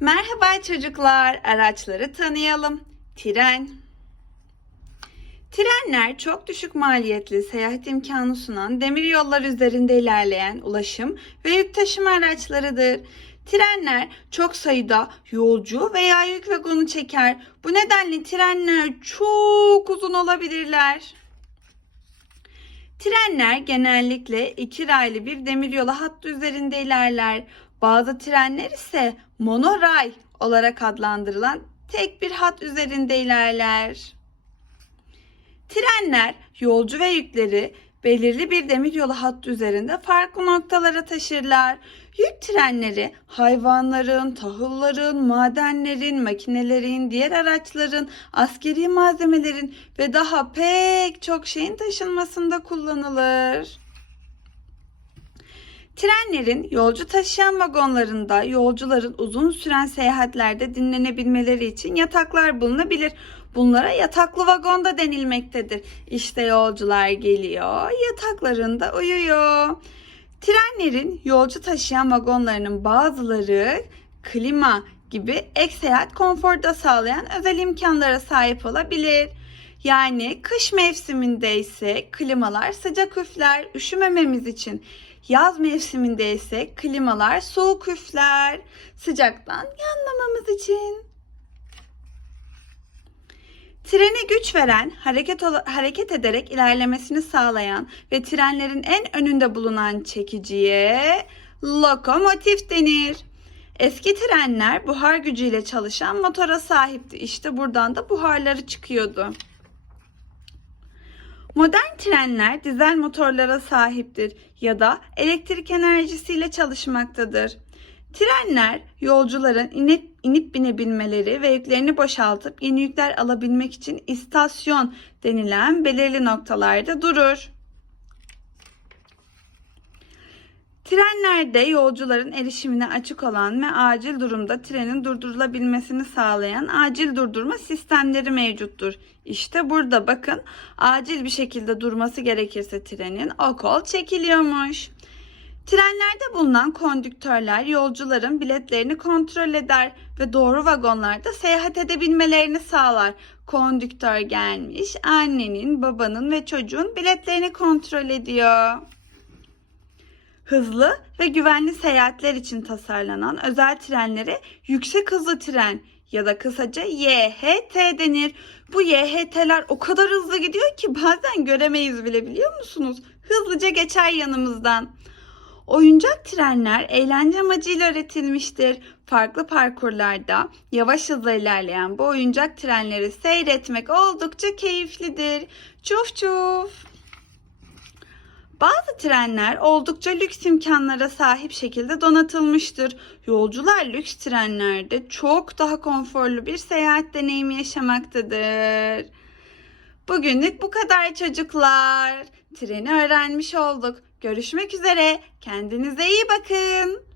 Merhaba çocuklar, araçları tanıyalım. Tren. Trenler çok düşük maliyetli seyahat imkanı sunan demir yollar üzerinde ilerleyen ulaşım ve yük taşıma araçlarıdır. Trenler çok sayıda yolcu veya yük vagonu çeker. Bu nedenle trenler çok uzun olabilirler. Trenler genellikle iki raylı bir demiryolu hattı üzerinde ilerler. Bazı trenler ise monoray olarak adlandırılan tek bir hat üzerinde ilerler. Trenler yolcu ve yükleri belirli bir demiryolu hattı üzerinde farklı noktalara taşırlar. Yük trenleri hayvanların, tahılların, madenlerin, makinelerin, diğer araçların, askeri malzemelerin ve daha pek çok şeyin taşınmasında kullanılır. Trenlerin yolcu taşıyan vagonlarında yolcuların uzun süren seyahatlerde dinlenebilmeleri için yataklar bulunabilir. Bunlara yataklı vagon da denilmektedir. İşte yolcular geliyor, yataklarında uyuyor. Trenlerin yolcu taşıyan vagonlarının bazıları klima gibi ek seyahat konforu da sağlayan özel imkanlara sahip olabilir. Yani kış mevsiminde ise klimalar sıcak üfler üşümememiz için. Yaz mevsiminde ise klimalar soğuk üfler sıcaktan yanmamamız için. Trene güç veren, hareket hareket ederek ilerlemesini sağlayan ve trenlerin en önünde bulunan çekiciye lokomotif denir. Eski trenler buhar gücüyle çalışan motora sahipti. İşte buradan da buharları çıkıyordu. Modern trenler dizel motorlara sahiptir ya da elektrik enerjisiyle çalışmaktadır. Trenler yolcuların inip, inip binebilmeleri ve yüklerini boşaltıp yeni yükler alabilmek için istasyon denilen belirli noktalarda durur. Trenlerde yolcuların erişimine açık olan ve acil durumda trenin durdurulabilmesini sağlayan acil durdurma sistemleri mevcuttur. İşte burada bakın acil bir şekilde durması gerekirse trenin o kol çekiliyormuş. Trenlerde bulunan kondüktörler yolcuların biletlerini kontrol eder ve doğru vagonlarda seyahat edebilmelerini sağlar. Kondüktör gelmiş, annenin, babanın ve çocuğun biletlerini kontrol ediyor. Hızlı ve güvenli seyahatler için tasarlanan özel trenlere yüksek hızlı tren ya da kısaca YHT denir. Bu YHT'ler o kadar hızlı gidiyor ki bazen göremeyiz bile biliyor musunuz? Hızlıca geçer yanımızdan. Oyuncak trenler eğlence amacıyla üretilmiştir. Farklı parkurlarda yavaş hızla ilerleyen bu oyuncak trenleri seyretmek oldukça keyiflidir. Çuf çuf. Bazı trenler oldukça lüks imkanlara sahip şekilde donatılmıştır. Yolcular lüks trenlerde çok daha konforlu bir seyahat deneyimi yaşamaktadır. Bugünlük bu kadar çocuklar. Treni öğrenmiş olduk. Görüşmek üzere. Kendinize iyi bakın.